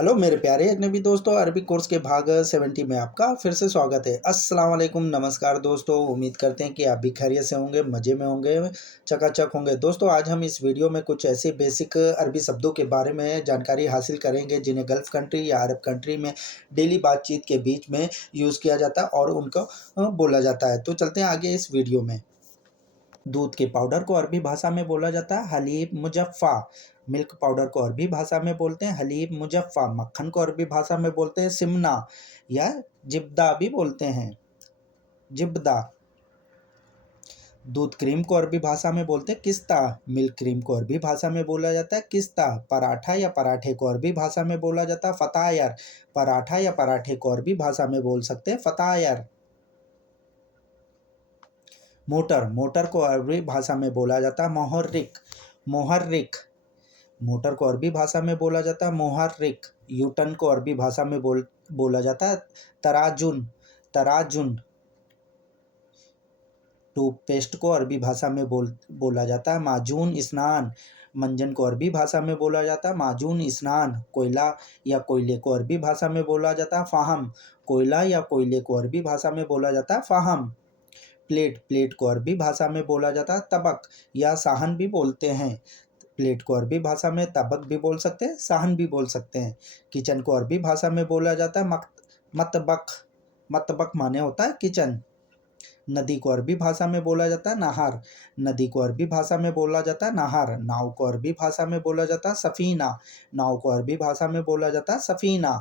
Hello मेरे प्यारे अजनबी दोस्तों, अरबी कोर्स के भाग 70 में आपका फिर से स्वागत है। अस्सलाम वालेकुम, नमस्कार दोस्तों। उम्मीद करते हैं कि आप भी खैरियत से होंगे, मज़े में होंगे, चकाचक होंगे। दोस्तों आज हम इस वीडियो में कुछ ऐसे बेसिक अरबी शब्दों के बारे में जानकारी हासिल करेंगे जिन्हें गल्फ़ कंट्री या अरब कंट्री में डेली बातचीत के बीच में यूज़ किया जाता है और उनको बोला जाता है। तो चलते हैं आगे इस वीडियो में। दूध के पाउडर को अरबी भाषा में बोला जाता है हलीब मुजफ्फा। मिल्क पाउडर को अरबी भाषा में बोलते हैं हलीब मुजफ्फा। मक्खन को अरबी भाषा में बोलते हैं सिमना या जिब्दा भी बोलते हैं, जिब्दा। दूध क्रीम को अरबी भाषा में बोलते हैं किस्ता। मिल्क क्रीम को अरबी भाषा में बोला जाता है किस्ता। पराठा या पराठे को अरबी भाषा में बोला जाता है फतायर। पराठा या पराठे को अरबी भाषा में बोल सकते हैं फतायर। मोटर, मोटर को अरबी भाषा में बोला जाता है मोहर्रिक। मोहर्रिक। मोटर को अरबी भाषा में बोला जाता है मोहर्रिक। यूटन को अरबी भाषा में बोला जाता है तराजुन। तराजुन। टूथपेस्ट को अरबी भाषा में बोला जाता है माजून स्नान। मंजन को अरबी भाषा में बोला जाता है माजून स्नान। कोयला या कोयले को अरबी भाषा में बोला जाता है फाहम। कोयला या कोयले को अरबी भाषा में बोला जाता है फाहम। प्लेट, प्लेट को अरबी भाषा में बोला जाता है तबक या साहन भी बोलते हैं। प्लेट को अरबी भाषा में तबक भी बोल सकते हैं, साहन भी बोल सकते हैं। किचन को अरबी भाषा में बोला जाता है मतबक। मतबक माने होता है किचन। नदी को अरबी भाषा में बोला जाता है नहर। नदी को अरबी भाषा में बोला जाता है नहर। नाव को अरबी भाषा में बोला जाता है सफीना। नाव को अरबी भाषा में बोला जाता है सफीना।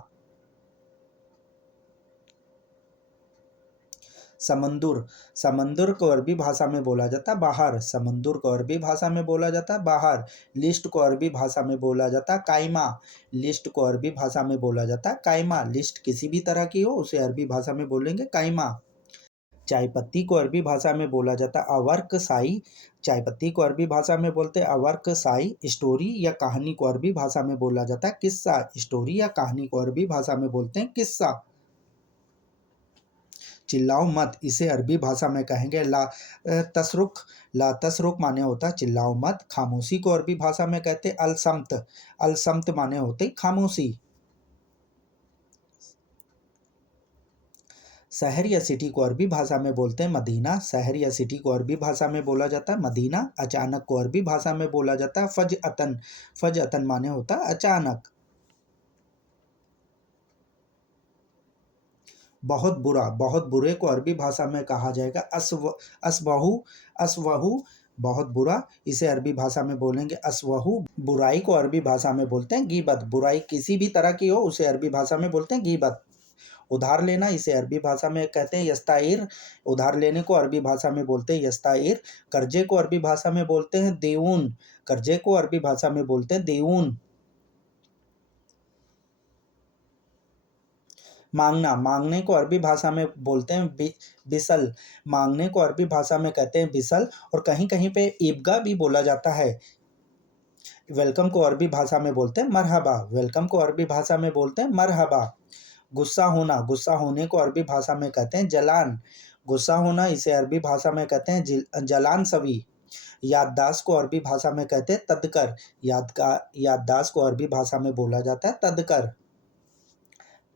समंदर, समंदर को अरबी भाषा में बोला जाता है बाहर। समंदर को अरबी भाषा में बोला जाता है बाहर। लिस्ट को अरबी भाषा में बोला जाता है कायमा। लिस्ट को अरबी भाषा में बोला जाता है कायमा। लिस्ट किसी भी तरह की हो उसे अरबी भाषा में बोलेंगे कायमा। चाय पत्ती को अरबी भाषा में बोला जाता है अवर्क साई। चाय पत्ती को अरबी भाषा में बोलते हैं अवर्क साई। स्टोरी या कहानी को अरबी भाषा में बोला जाता है किस्सा। स्टोरी या कहानी को अरबी भाषा में बोलते हैं किस्सा। चिल्लाओ मत, इसे अरबी भाषा में कहेंगे ला तसरुक। ला तसरुक माने होता है चिल्लाओ मत। खामोशी को अरबी भाषा में कहते हैं अलसमत। अलसमत माने होते खामोशी। शहर या सिटी को अरबी भाषा में बोलते हैं मदीना। शहर या सिटी को अरबी भाषा में बोला जाता है मदीना। अचानक को अरबी भाषा में बोला जाता है फजअतन। फजअतन माने होता है अचानक। बहुत बुरा, बहुत बुरे को अरबी भाषा में कहा जाएगा असवहु। असवहु बहुत बुरा, इसे अरबी भाषा में बोलेंगे असवहु। बुराई को अरबी भाषा में बोलते हैं गीबत। बुराई किसी भी तरह की हो उसे अरबी भाषा में बोलते हैं गीबत। उधार लेना, इसे अरबी भाषा में कहते हैं यस्ताइर। उधार लेने को अरबी भाषा में बोलते हैं यस्ताइर। कर्जे को अरबी भाषा में बोलते हैं देऊन। कर्जे को अरबी भाषा में बोलते हैं देऊन। मांगना, मांगने को अरबी भाषा में बोलते हैं बिसल। मांगने को अरबी भाषा में कहते हैं बिसल और कहीं कहीं पे ईबगा भी बोला जाता है। वेलकम को अरबी भाषा में बोलते हैं मरहबा। वेलकम को अरबी भाषा में बोलते हैं मरहबा। गुस्सा होना, गुस्सा होने को अरबी भाषा में कहते हैं जलान। गुस्सा होना, इसे अरबी भाषा में कहते हैं जलान सवी। याददाश्त को अरबी भाषा में कहते हैं तदकर। याददाश्त को अरबी भाषा में बोला जाता है तदकर।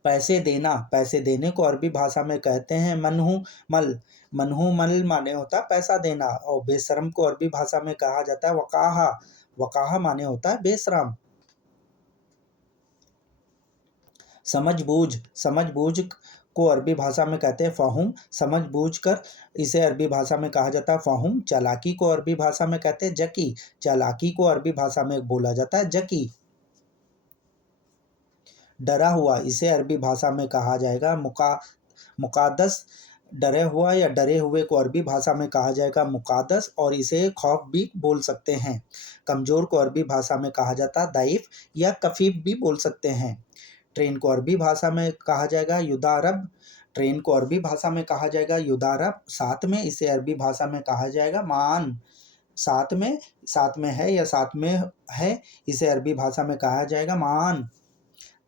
पैसे देना, पैसे देने को अरबी भाषा में कहते हैं मनहू मल। मनहू मल माने होता है पैसा देना। और बेशरम को अरबी भाषा में कहा जाता है वकाहा। वकाहा माने होता है बेशरम। समझबूझ, समझबूझ को अरबी भाषा में कहते हैं फ़हूम। समझबूझ कर, इसे अरबी भाषा में कहा जाता है फ़हूम। चालाकी को अरबी भाषा में कहते हैं जकी। चालाकी को अरबी भाषा में बोला जाता है जकी। डरा हुआ, इसे अरबी भाषा में कहा जाएगा मुकादस। डरे हुआ या डरे हुए को अरबी भाषा में कहा जाएगा मुकादस और इसे खौफ भी बोल सकते हैं। कमज़ोर को अरबी भाषा में कहा जाता है दाइफ या कफीफ भी बोल सकते हैं। ट्रेन को अरबी भाषा में कहा जाएगा युदारब। ट्रेन को अरबी भाषा में कहा जाएगा युदारब। साथ में, इसे अरबी भाषा में कहा जाएगा मान। साथ में, साथ में है या साथ में है, इसे अरबी भाषा में कहा जाएगा मान।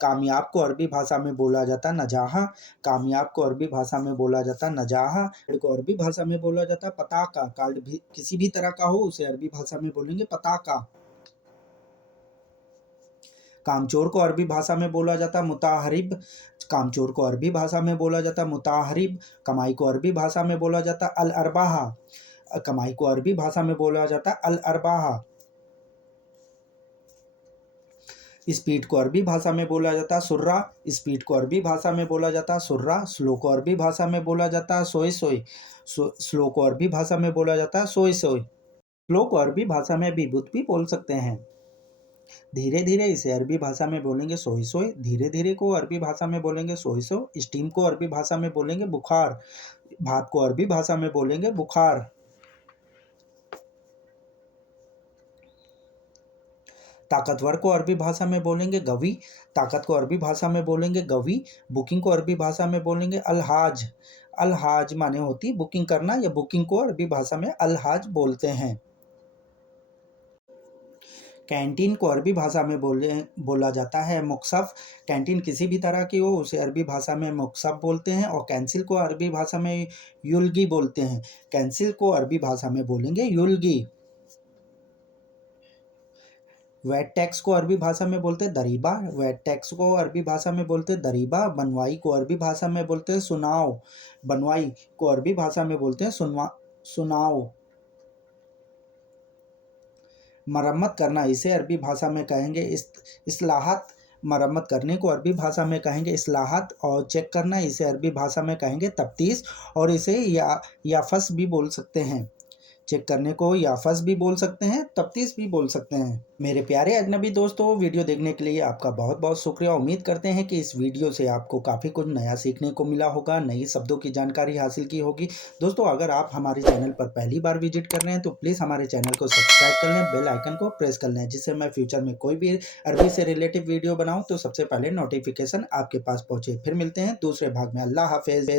कामयाब को अरबी भाषा में बोला जाता है नजाहा। कामयाब को अरबी भाषा में बोला जाता है नजाहा। कार्ड को अरबी भाषा में बोला जाता है पताका। कार्ड भी किसी भी तरह का हो उसे अरबी भाषा में बोलेंगे पताका। कामचोर को अरबी भाषा में बोला जाता है मुताहरिब। कामचोर को अरबी भाषा में बोला जाता है मुताहरिब। कमाई को अरबी भाषा में बोला जाता है अल अरबाहा। कमाई को अरबी भाषा में बोला जाता है अल अरबाहा। स्पीड को अरबी भाषा में बोला जाता है सुर्रा। स्पीड को अरबी भाषा में बोला जाता है सुर्रा। स्लो को अरबी भाषा में बोला जाता है सोए सोए। स्लो को अरबी भाषा में बोला जाता है सोए सोए। स्लो को अरबी भाषा में विभुत भी बोल सकते हैं। धीरे धीरे इसे अरबी भाषा में बोलेंगे सोए सोए। धीरे धीरे को अरबी भाषा में बोलेंगे सोए सो। स्टीम को अरबी भाषा में बोलेंगे बुखार। भाप को अरबी भाषा में बोलेंगे बुखार। ताकतवर को अरबी भाषा में बोलेंगे गवी। ताकत को अरबी भाषा में बोलेंगे गवी। बुकिंग को अरबी भाषा में बोलेंगे अलहाज। अलहाज माने होती बुकिंग करना, या बुकिंग को अरबी भाषा में अलहाज बोलते हैं। कैंटीन को अरबी भाषा में बोला जाता है मुक्सफ। कैंटीन किसी भी तरह की हो उसे अरबी भाषा में मुक्सफ बोलते हैं। और कैंसिल को अरबी भाषा में युल्गी बोलते हैं। कैंसिल को अरबी भाषा में बोलेंगे युल्गी। वेट टैक्स को अरबी भाषा में बोलते हैं दरीबा। वेट टैक्स को अरबी भाषा में बोलते हैं दरीबा। बनवाई को अरबी भाषा में बोलते हैं सुनाओ। बनवाई को अरबी भाषा में बोलते हैं सुनाओ। मरम्मत करना इसे अरबी भाषा में कहेंगे इस्लाहत। मरम्मत करने को अरबी भाषा में कहेंगे इस्लाहत। और चेक करना इसे अरबी भाषा में कहेंगे तफ्तीश। और इसे याफस भी बोल सकते हैं। चेक करने को याफस भी बोल सकते हैं, तफ्तीश भी बोल सकते हैं। मेरे प्यारे अजनबी दोस्तों, वीडियो देखने के लिए आपका बहुत बहुत शुक्रिया। उम्मीद करते हैं कि इस वीडियो से आपको काफ़ी कुछ नया सीखने को मिला होगा, नई शब्दों की जानकारी हासिल की होगी। दोस्तों, अगर आप हमारे चैनल पर पहली बार विजिट कर रहे हैं तो प्लीज़ हमारे चैनल को सब्सक्राइब कर लें, बेल आइकन को प्रेस कर लें, जिससे मैं फ्यूचर में कोई भी अरबी से रिलेटिव वीडियो बनाऊँ तो सबसे पहले नोटिफिकेशन आपके पास पहुँचे। फिर मिलते हैं दूसरे भाग में। अल्लाह हाफिज़।